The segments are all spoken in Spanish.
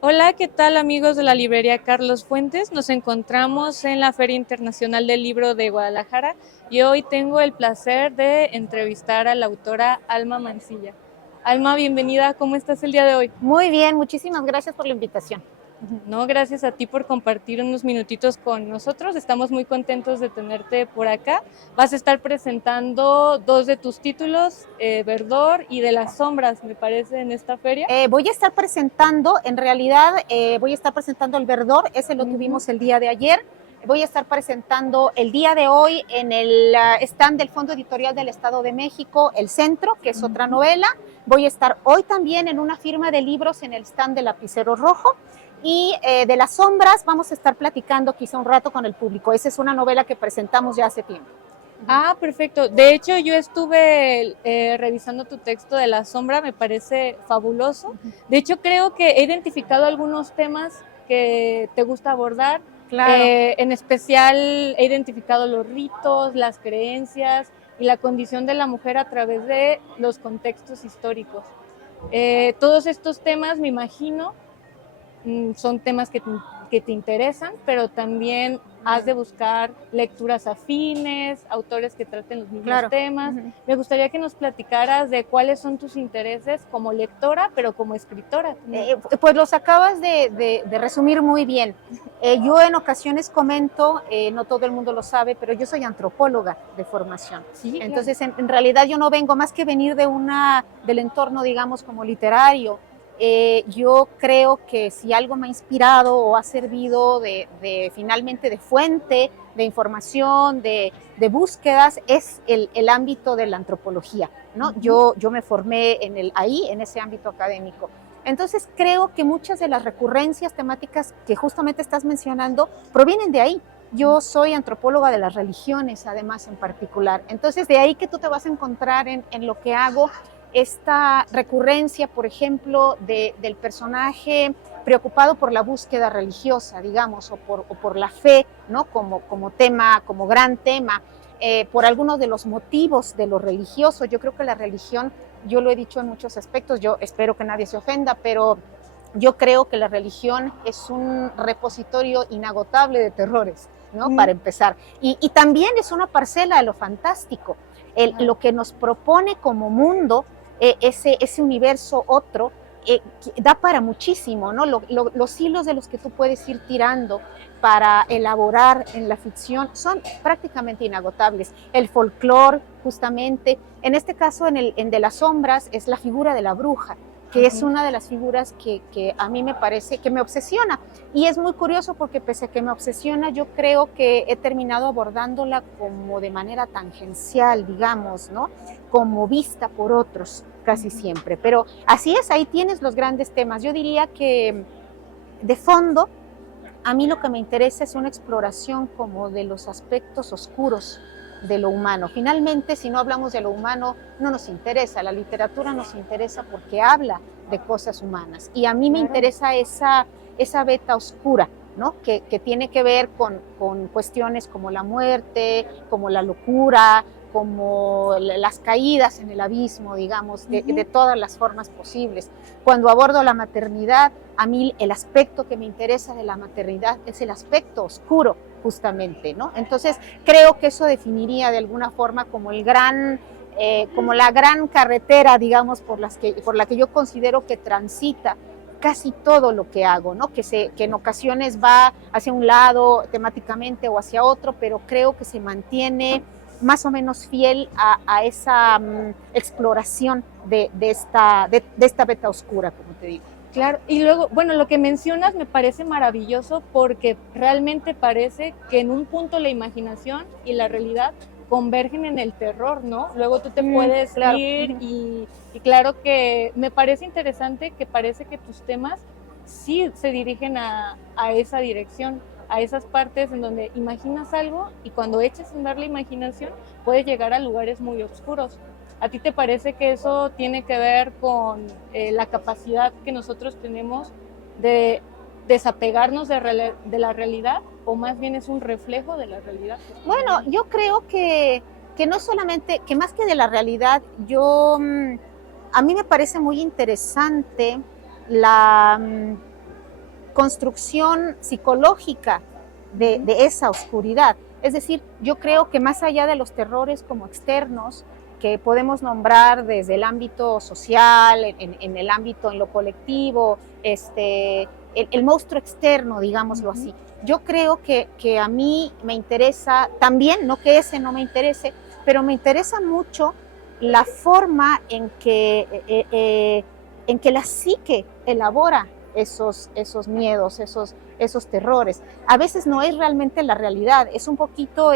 Hola, ¿qué tal amigos de la librería Carlos Fuentes? Nos encontramos en la Feria Internacional del Libro de Guadalajara y hoy tengo el placer de entrevistar a la autora Alma Mancilla. Alma, bienvenida, ¿cómo estás el día de hoy? Muy bien, muchísimas gracias por la invitación. No, gracias a ti por compartir unos minutitos con nosotros. Estamos muy contentos de tenerte por acá. Vas a estar presentando dos de tus títulos, Verdor y De las Sombras, me parece, en esta feria. Voy a estar presentando, en realidad, voy a estar presentando el Verdor, ese lo tuvimos el día de ayer. Voy a estar presentando el día de hoy en el stand del Fondo Editorial del Estado de México, El Centro, que es otra novela. Voy a estar hoy también en una firma de libros en el stand de Lapicero Rojo. Y de las sombras vamos a estar platicando quizá un rato con el público. Esa es una novela que presentamos ya hace tiempo. Ah, perfecto. De hecho, yo estuve revisando tu texto de La Sombra, me parece fabuloso. De hecho, creo que he identificado algunos temas que te gusta abordar. Claro. En especial, he identificado los ritos, las creencias y la condición de la mujer a través de los contextos históricos. Todos estos temas, me imagino, son temas que te interesan, pero también has de buscar lecturas afines, autores que traten los mismos temas. Me gustaría que nos platicaras de cuáles son tus intereses como lectora, pero como escritora. Pues los acabas de resumir muy bien. Yo en ocasiones comento, no todo el mundo lo sabe, pero yo soy antropóloga de formación. Sí, entonces, claro. en realidad yo no vengo más que venir del entorno, digamos, como literario. Yo creo que si algo me ha inspirado o ha servido finalmente de fuente de información, de búsquedas, es el ámbito de la antropología, ¿no? Yo me formé en ese ámbito académico. Entonces creo que muchas de las recurrencias temáticas que justamente estás mencionando provienen de ahí. Yo soy antropóloga de las religiones, además, en particular. Entonces, de ahí que tú te vas a encontrar en lo que hago esta recurrencia, por ejemplo, del personaje preocupado por la búsqueda religiosa, digamos, o por la fe, ¿no? Como tema, como gran tema, por algunos de los motivos de lo religioso. Yo creo que la religión, yo lo he dicho en muchos aspectos, yo espero que nadie se ofenda, pero yo creo que la religión es un repositorio inagotable de terrores, ¿no? Para empezar. Y también es una parcela de lo fantástico. Lo que nos propone como mundo, ese universo otro, da para muchísimo, ¿no? Los hilos de los que tú puedes ir tirando para elaborar en la ficción son prácticamente inagotables. El folclore, justamente, en este caso en De las Sombras, es la figura de la bruja, que es una de las figuras que a mí me parece que me obsesiona. Y es muy curioso porque pese a que me obsesiona, yo creo que he terminado abordándola como de manera tangencial, digamos, ¿no? Como vista por otros casi siempre. Pero así es, ahí tienes los grandes temas. Yo diría que de fondo, a mí lo que me interesa es una exploración como de los aspectos oscuros de lo humano. Finalmente, si no hablamos de lo humano, no nos interesa. La literatura nos interesa porque habla de cosas humanas. Y a mí me interesa esa beta oscura, ¿no? Que tiene que ver con cuestiones como la muerte, como la locura, como las caídas en el abismo, digamos, de todas las formas posibles. Cuando abordo la maternidad, a mí el aspecto que me interesa de la maternidad es el aspecto oscuro, justamente, ¿no? Entonces, creo que eso definiría de alguna forma como como la gran carretera, digamos, por la que yo considero que transita casi todo lo que hago, ¿no? Que en ocasiones va hacia un lado temáticamente o hacia otro, pero creo que se mantiene más o menos fiel a esa exploración de esta beta oscura, como te digo. Claro, y luego, bueno, lo que mencionas me parece maravilloso porque realmente parece que en un punto la imaginación y la realidad convergen en el terror, ¿no? Luego tú te puedes ir y claro que me parece interesante que parece que tus temas sí se dirigen a esa dirección, a esas partes en donde imaginas algo y cuando echas a andar la imaginación puedes llegar a lugares muy oscuros. ¿A ti te parece que eso tiene que ver con la capacidad que nosotros tenemos de desapegarnos de la realidad o más bien es un reflejo de la realidad? Bueno, yo creo que que no solamente, que más que de la realidad, a mí me parece muy interesante la construcción psicológica de esa oscuridad. Es decir, yo creo que más allá de los terrores como externos, que podemos nombrar desde el ámbito social, en el ámbito, en lo colectivo, el monstruo externo, digámoslo así. Yo creo que a mí me interesa también, no que ese no me interese, pero me interesa mucho la forma en que la psique elabora esos miedos, esos terrores. A veces no es realmente la realidad, es un poquito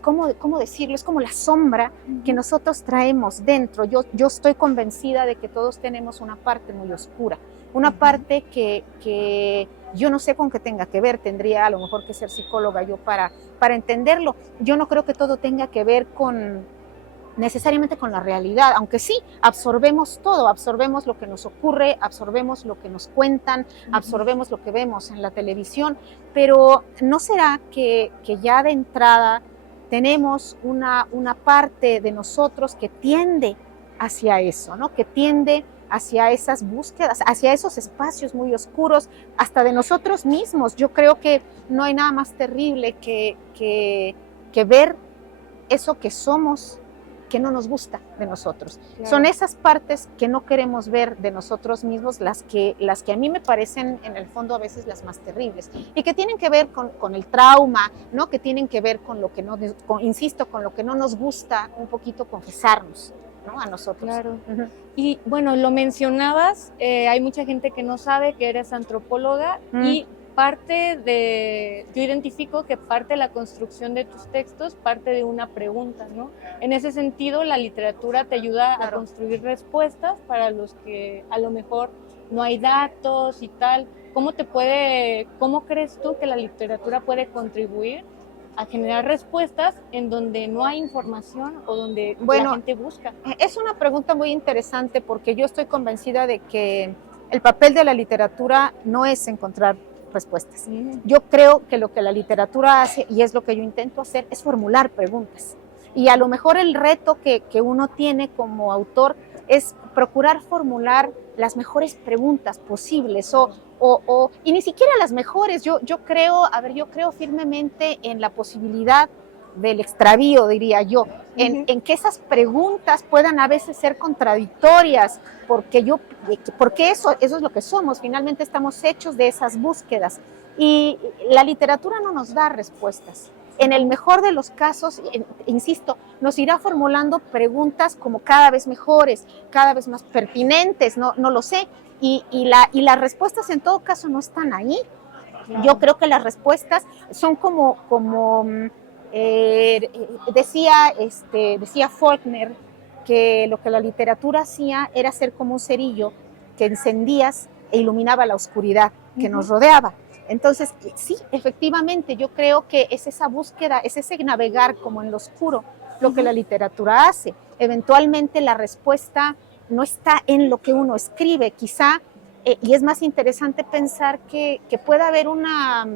¿cómo decirlo? Es como la sombra que nosotros traemos dentro. Yo estoy convencida de que todos tenemos una parte muy oscura, una parte que yo no sé con qué tenga que ver, tendría a lo mejor que ser psicóloga yo para entenderlo. Yo no creo que todo tenga que ver necesariamente con la realidad, aunque sí, absorbemos todo, absorbemos lo que nos ocurre, absorbemos lo que nos cuentan, absorbemos lo que vemos en la televisión, pero ¿no será que ya de entrada tenemos una parte de nosotros que tiende hacia eso, ¿no? Que tiende hacia esas búsquedas, hacia esos espacios muy oscuros, hasta de nosotros mismos? Yo creo que no hay nada más terrible que ver eso que somos, que no nos gusta de nosotros. Claro. Son esas partes que no queremos ver de nosotros mismos las que a mí me parecen en el fondo a veces las más terribles y que tienen que ver con el trauma, ¿no? Que tienen que ver con lo que no, insisto, con lo que no nos gusta un poquito confesarnos, ¿no? A nosotros. Claro. Y bueno, lo mencionabas, hay mucha gente que no sabe que eres antropóloga y yo identifico que parte de la construcción de tus textos parte de una pregunta, ¿no? En ese sentido, la literatura te ayuda a construir respuestas para los que a lo mejor no hay datos y tal. ¿Cómo crees tú que la literatura puede contribuir a generar respuestas en donde no hay información o donde la gente busca? Es una pregunta muy interesante porque yo estoy convencida de que el papel de la literatura no es encontrar respuestas. Yo creo que lo que la literatura hace, y es lo que yo intento hacer, es formular preguntas. Y a lo mejor el reto que uno tiene como autor es procurar formular las mejores preguntas posibles y ni siquiera las mejores. Yo creo firmemente en la posibilidad del extravío, diría yo, en que esas preguntas puedan a veces ser contradictorias, porque eso es lo que somos, finalmente estamos hechos de esas búsquedas, y la literatura no nos da respuestas. En el mejor de los casos, insisto, nos irá formulando preguntas como cada vez mejores, cada vez más pertinentes, no lo sé, y las respuestas en todo caso no están ahí. Yo creo que las respuestas son como decía Faulkner, que lo que la literatura hacía era ser como un cerillo que encendías e iluminaba la oscuridad que nos rodeaba. Entonces, sí, efectivamente, yo creo que es esa búsqueda, es ese navegar como en lo oscuro, lo que la literatura hace. Eventualmente la respuesta no está en lo que uno escribe, quizá, y es más interesante pensar que pueda haber una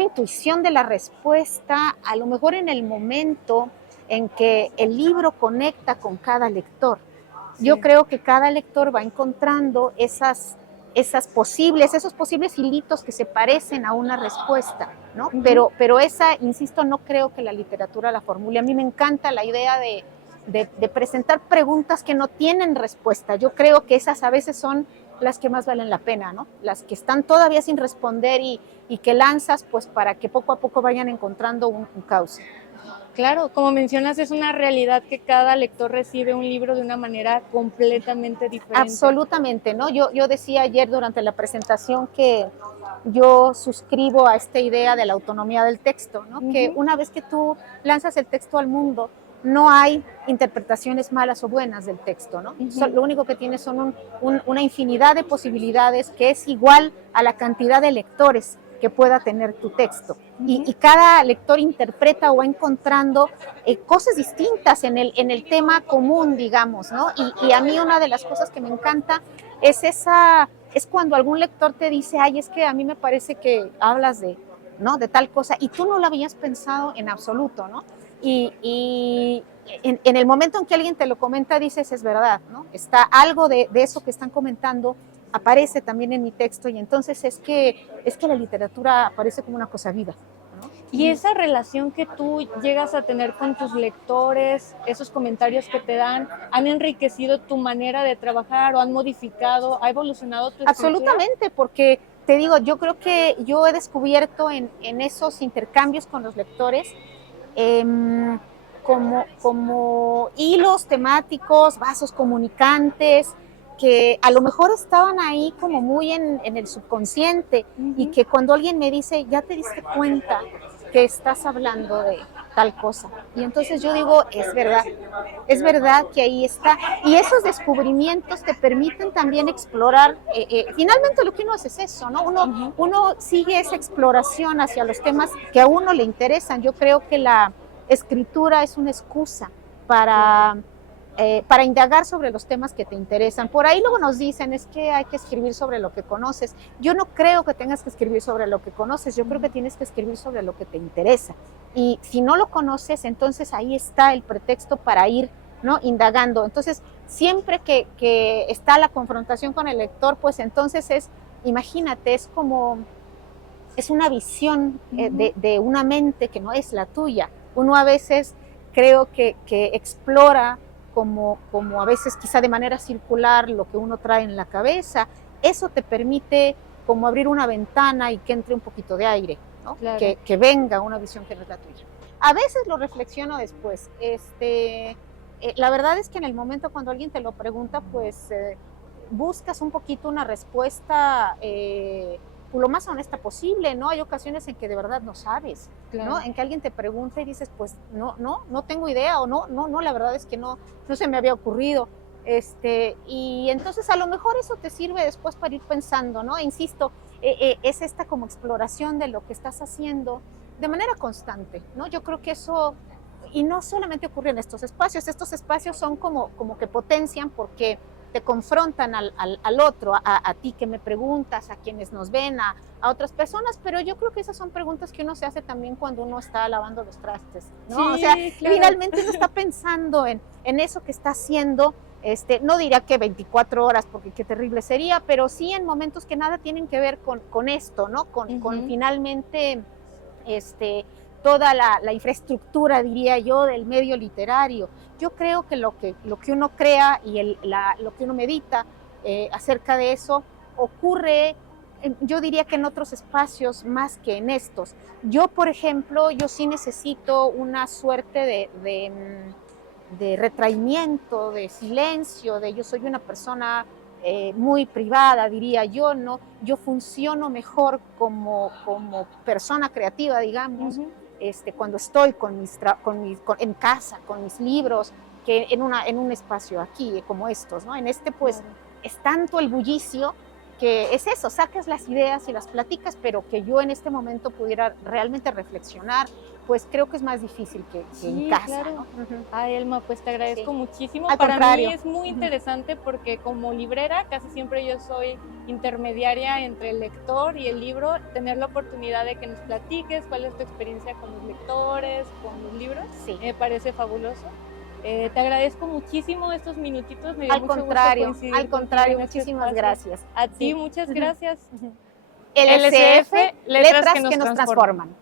intuición de la respuesta, a lo mejor en el momento en que el libro conecta con cada lector. Sí. Yo creo que cada lector va encontrando esos posibles hilitos que se parecen a una respuesta, ¿no? Pero esa, insisto, no creo que la literatura la formule. A mí me encanta la idea de presentar preguntas que no tienen respuesta. Yo creo que esas a veces son las que más valen la pena, ¿no? Las que están todavía sin responder y que lanzas pues para que poco a poco vayan encontrando un cauce. Claro, como mencionas, es una realidad que cada lector recibe un libro de una manera completamente diferente. Absolutamente, ¿no? Yo decía ayer durante la presentación que yo suscribo a esta idea de la autonomía del texto, ¿no? Que una vez que tú lanzas el texto al mundo, no hay interpretaciones malas o buenas del texto, ¿no? Lo único que tiene son una infinidad de posibilidades que es igual a la cantidad de lectores que pueda tener tu texto. Y cada lector interpreta o va encontrando cosas distintas en el tema común, digamos, ¿no? Y a mí una de las cosas que me encanta es cuando algún lector te dice, ay, es que a mí me parece que hablas de ¿no? De tal cosa, y tú no lo habías pensado en absoluto, ¿no? Y en el momento en que alguien te lo comenta, dices, es verdad, ¿no? Está algo de eso que están comentando, aparece también en mi texto, y entonces es que la literatura aparece como una cosa viva, ¿no? Y esa relación que tú llegas a tener con tus lectores, esos comentarios que te dan, ¿han enriquecido tu manera de trabajar o han modificado, ha evolucionado tu escritura? Absolutamente, porque te digo, yo creo que yo he descubierto en esos intercambios con los lectores como hilos temáticos, vasos comunicantes, que a lo mejor estaban ahí como muy en el subconsciente, y que cuando alguien me dice, ya te diste cuenta que estás hablando de tal cosa, y entonces yo digo, es verdad que ahí está, y esos descubrimientos te permiten también explorar, finalmente lo que uno hace es eso, ¿no? Uno sigue esa exploración hacia los temas que a uno le interesan. Yo creo que la escritura es una excusa para indagar sobre los temas que te interesan. Por ahí luego nos dicen, es que hay que escribir sobre lo que conoces. Yo no creo que tengas que escribir sobre lo que conoces, yo creo que tienes que escribir sobre lo que te interesa. Y si no lo conoces, entonces ahí está el pretexto para ir, ¿no?, indagando. Entonces, siempre que está la confrontación con el lector, pues entonces imagínate, es una visión de una mente que no es la tuya. Uno a veces creo que explora como a veces quizá de manera circular lo que uno trae en la cabeza. Eso te permite como abrir una ventana y que entre un poquito de aire, ¿no? Claro. Que venga una visión que no es la tuya. A veces lo reflexiono después. La verdad es que en el momento cuando alguien te lo pregunta, pues buscas un poquito una respuesta lo más honesta posible, ¿no? Hay ocasiones en que de verdad no sabes, Claro. ¿no? En que alguien te pregunta y dices, pues no tengo idea, o no, la verdad es que no se me había ocurrido. Y entonces a lo mejor eso te sirve después para ir pensando, ¿no? Insisto, es esta como exploración de lo que estás haciendo de manera constante, ¿no? Yo creo que eso, y no solamente ocurre en estos espacios son como que potencian, porque te confrontan al otro, a ti que me preguntas, a quienes nos ven, a otras personas, pero yo creo que esas son preguntas que uno se hace también cuando uno está lavando los trastes, ¿no? Sí, o sea, claro. Finalmente uno está pensando en eso que está haciendo, no diría que 24 horas, porque qué terrible sería, pero sí en momentos que nada tienen que ver con esto, ¿no? Con finalmente toda la infraestructura, diría yo, del medio literario. Yo creo que lo que uno crea y lo que uno medita acerca de eso ocurre, yo diría que en otros espacios más que en estos. Yo, por ejemplo, yo sí necesito una suerte de retraimiento, de silencio, yo soy una persona muy privada, diría yo, ¿no? Yo funciono mejor como persona creativa, digamos, cuando estoy en casa, con mis libros, que en un espacio aquí, como estos, ¿no? En pues, es tanto el bullicio que es eso, sacas las ideas y las platicas, pero que yo en este momento pudiera realmente reflexionar, pues creo que es más difícil que en casa. Claro. ¿No? Ay, Elma, pues te agradezco muchísimo. Al Para contrario. mí es muy interesante porque como librera casi siempre yo soy intermediaria entre el lector y el libro, tener la oportunidad de que nos platiques cuál es tu experiencia con los lectores, con los libros, me parece fabuloso. Te agradezco muchísimo estos minutitos, me dio al mucho contrario, gusto al contrario, muchísimas gracias. A ti, muchas gracias. LCF, letras que nos transforman.